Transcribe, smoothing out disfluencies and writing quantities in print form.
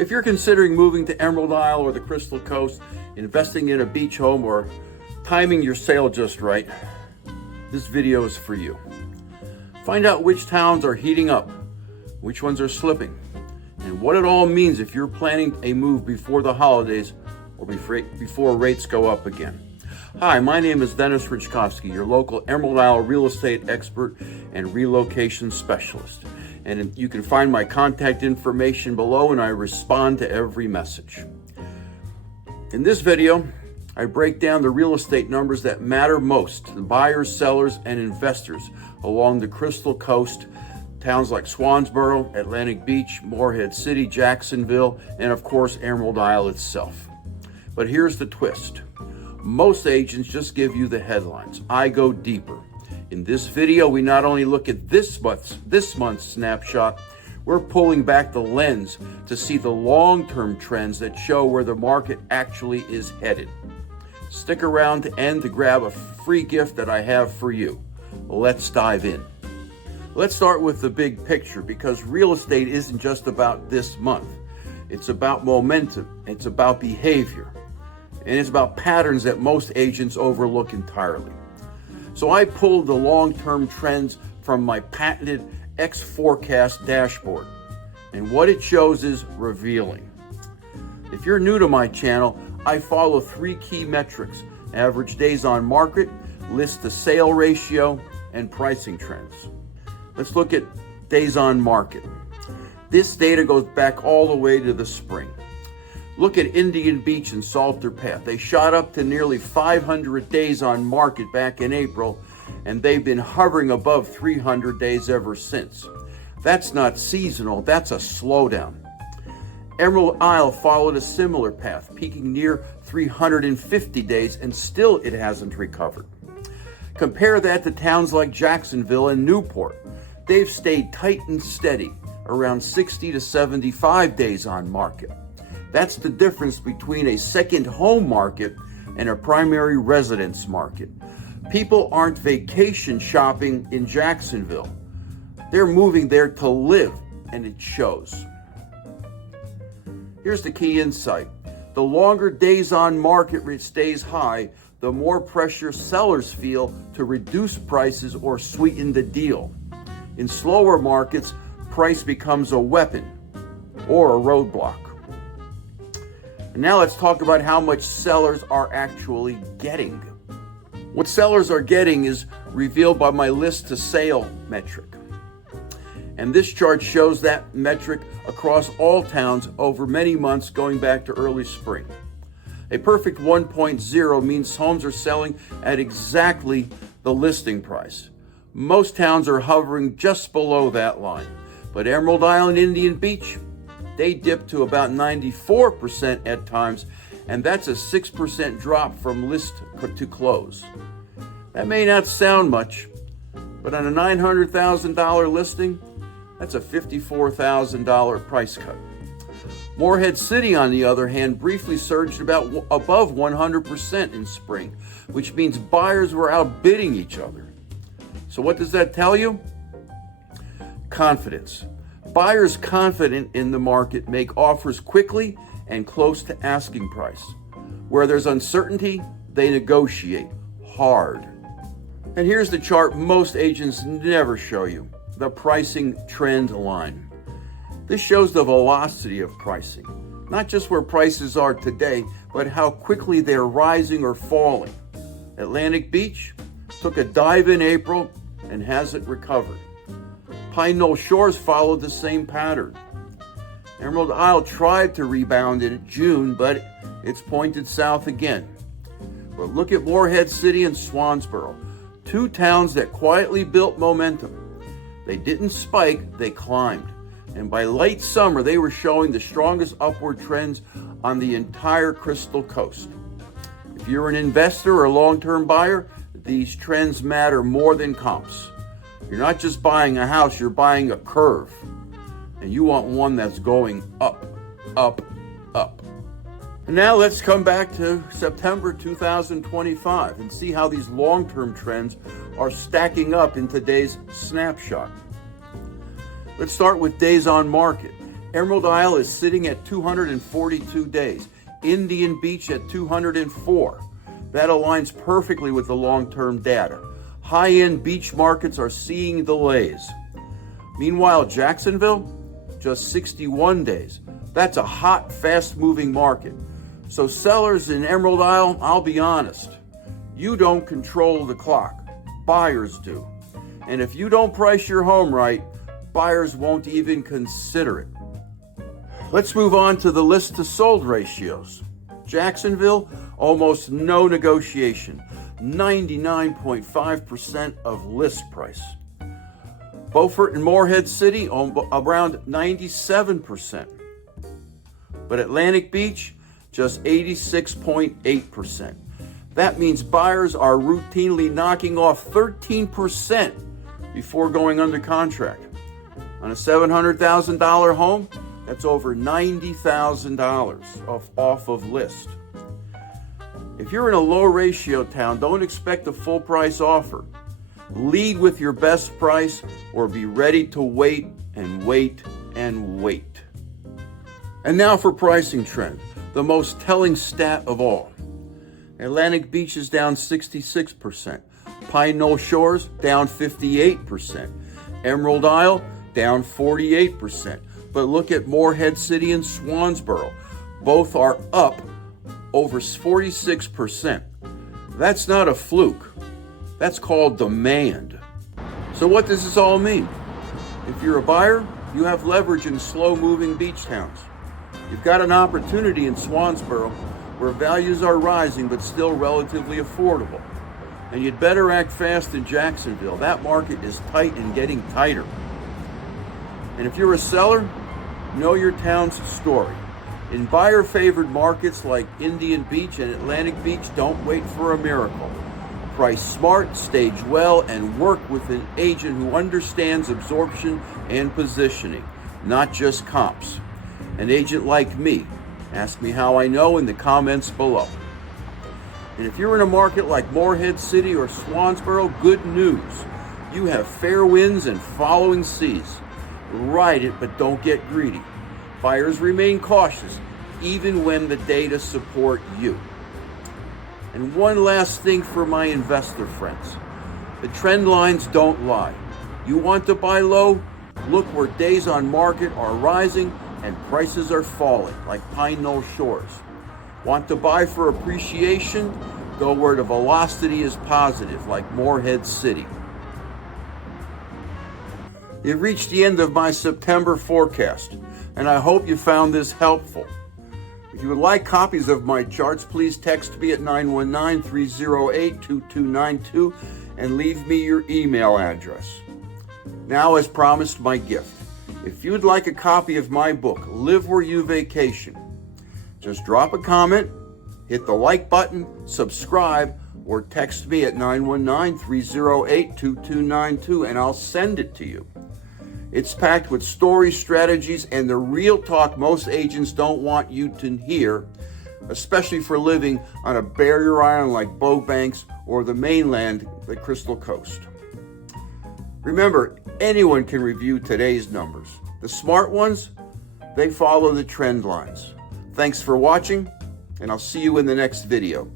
If you're considering moving to Emerald Isle or the Crystal Coast, investing in a beach home, or timing your sale just right, this video is for you. Find out which towns are heating up, which ones are slipping, and what it all means if you're planning a move before the holidays or before rates go up again. Hi, my name is Dennis Richkovsky, your local Emerald Isle real estate expert and relocation specialist. And you can find my contact information below, and I respond to every message. In this video, I break down the real estate numbers that matter most to buyers, sellers, and investors along the Crystal Coast, towns like Swansboro, Atlantic Beach, Morehead City, Jacksonville, and of course, Emerald Isle itself. But here's the twist. Most agents just give you the headlines. I go deeper. In this video, we not only look at this month's snapshot, we're pulling back the lens to see the long-term trends that show where the market actually is headed. Stick around to end to grab a free gift that I have for you. Let's dive in. Let's start with the big picture, because real estate isn't just about this month. It's about momentum, it's about behavior, and it's about patterns that most agents overlook entirely. So I pulled the long-term trends from my patented XForecast dashboard, and what it shows is revealing. If you're new to my channel, I follow three key metrics: average days on market, list to sale ratio, and pricing trends. Let's look at days on market. This data goes back all the way to the spring. Look at Indian Beach and Salter Path. They shot up to nearly 500 days on market back in April, and they've been hovering above 300 days ever since. That's not seasonal, that's a slowdown. Emerald Isle followed a similar path, peaking near 350 days, and still it hasn't recovered. Compare that to towns like Jacksonville and Newport. They've stayed tight and steady, around 60 to 75 days on market. That's the difference between a second home market and a primary residence market. People aren't vacation shopping in Jacksonville. They're moving there to live, and it shows. Here's the key insight. The longer days on market stays high, the more pressure sellers feel to reduce prices or sweeten the deal. In slower markets, price becomes a weapon or a roadblock. And now let's talk about how much sellers are actually getting. What sellers are getting is revealed by my list to sale metric. And this chart shows that metric across all towns over many months going back to early spring. A perfect 1.0 means homes are selling at exactly the listing price. Most towns are hovering just below that line. But Emerald Isle and Indian Beach, they dip to about 94% at times, and that's a 6% drop from list to close. That may not sound much, but on a $900,000 listing, that's a $54,000 price cut. Morehead City, on the other hand, briefly surged above 100% in spring, which means buyers were outbidding each other. So what does that tell you? Confidence. Buyers confident in the market make offers quickly and close to asking price. Where there's uncertainty, they negotiate hard. And here's the chart most agents never show you, the pricing trend line. This shows the velocity of pricing, not just where prices are today, but how quickly they're rising or falling. Atlantic Beach took a dive in April and hasn't recovered. Knoll Shores followed the same pattern. Emerald Isle tried to rebound in June, but it's pointed south again. But look at Morehead City and Swansboro, two towns that quietly built momentum. They didn't spike, they climbed. And by late summer, they were showing the strongest upward trends on the entire Crystal Coast. If you're an investor or a long-term buyer, these trends matter more than comps. You're not just buying a house, you're buying a curve. And you want one that's going up, up, up. And now let's come back to September 2025 and see how these long-term trends are stacking up in today's snapshot. Let's start with days on market. Emerald Isle is sitting at 242 days. Indian Beach at 204. That aligns perfectly with the long-term data. High-end beach markets are seeing delays. Meanwhile, Jacksonville, just 61 days. That's a hot, fast-moving market. So sellers in Emerald Isle, I'll be honest, you don't control the clock. Buyers do. And if you don't price your home right, buyers won't even consider it. Let's move on to the list to sold ratios. Jacksonville, almost no negotiation. 99.5% of list price. Beaufort and Morehead City, around 97%. But Atlantic Beach, just 86.8%. That means buyers are routinely knocking off 13% before going under contract. On a $700,000 home, that's over $90,000 off of list. If you're in a low ratio town, don't expect a full price offer. Lead with your best price or be ready to wait and wait and wait. And now for pricing trend, the most telling stat of all. Atlantic Beach is down 66%. Knoll Shores down 58%. Emerald Isle down 48%. But look at Morehead City and Swansboro. Both are up over 46%. That's not a fluke. That's called demand. So what does this all mean? If you're a buyer, you have leverage in slow-moving beach towns. You've got an opportunity in Swansboro where values are rising but still relatively affordable. And you'd better act fast in Jacksonville. That market is tight and getting tighter. And if you're a seller, know your town's story. In buyer-favored markets like Indian Beach and Atlantic Beach, don't wait for a miracle. Price smart, stage well, and work with an agent who understands absorption and positioning, not just comps. An agent like me. Ask me how I know in the comments below. And if you're in a market like Morehead City or Swansboro, good news. You have fair winds and following seas. Ride it, but don't get greedy. Buyers remain cautious, even when the data support you. And one last thing for my investor friends. The trend lines don't lie. You want to buy low? Look where days on market are rising and prices are falling, like Knoll Shores. Want to buy for appreciation? Go where the velocity is positive, like Morehead City. You've reached the end of my September forecast, and I hope you found this helpful. If you would like copies of my charts, please text me at 919-308-2292 and leave me your email address. Now, as promised, my gift. If you'd like a copy of my book, Live Where You Vacation, just drop a comment, hit the like button, subscribe, or text me at 919-308-2292 and I'll send it to you. It's packed with stories, strategies, and the real talk most agents don't want you to hear, especially for living on a barrier island like Bowbanks or the mainland, the Crystal Coast. Remember, anyone can review today's numbers. The smart ones, they follow the trend lines. Thanks for watching, and I'll see you in the next video.